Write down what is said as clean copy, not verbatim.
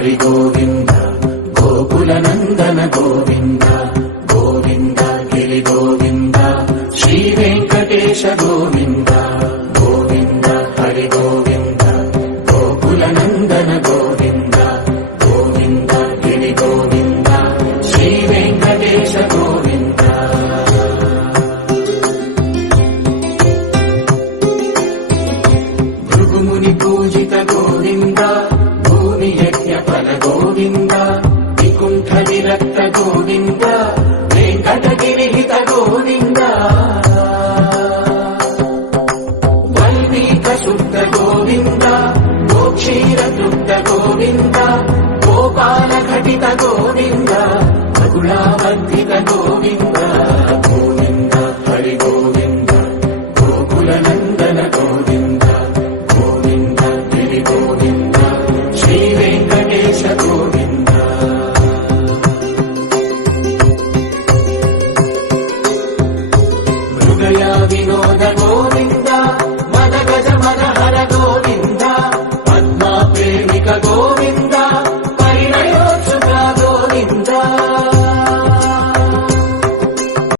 హరి గోవింద గోకుల నందన గోవింద గోవింద గిరి గోవింద శ్రీ వెంకటేశ గోవింద గోవింద హరి గోవింద గోకుల నందన గోవింద గోవింద గిరి గోవింద శ్రీ వెంకటేశ గోవింద. భృగుముని పూజిత గోవింద భూమి యజ్ఞ ఫల గోవింద వికుంఠ విరక్త గోవింద వెంకటగిరిహిత గోవింద వల్మీక శుద్ధ గోవింద గోక్షీర తృప్త గోవింద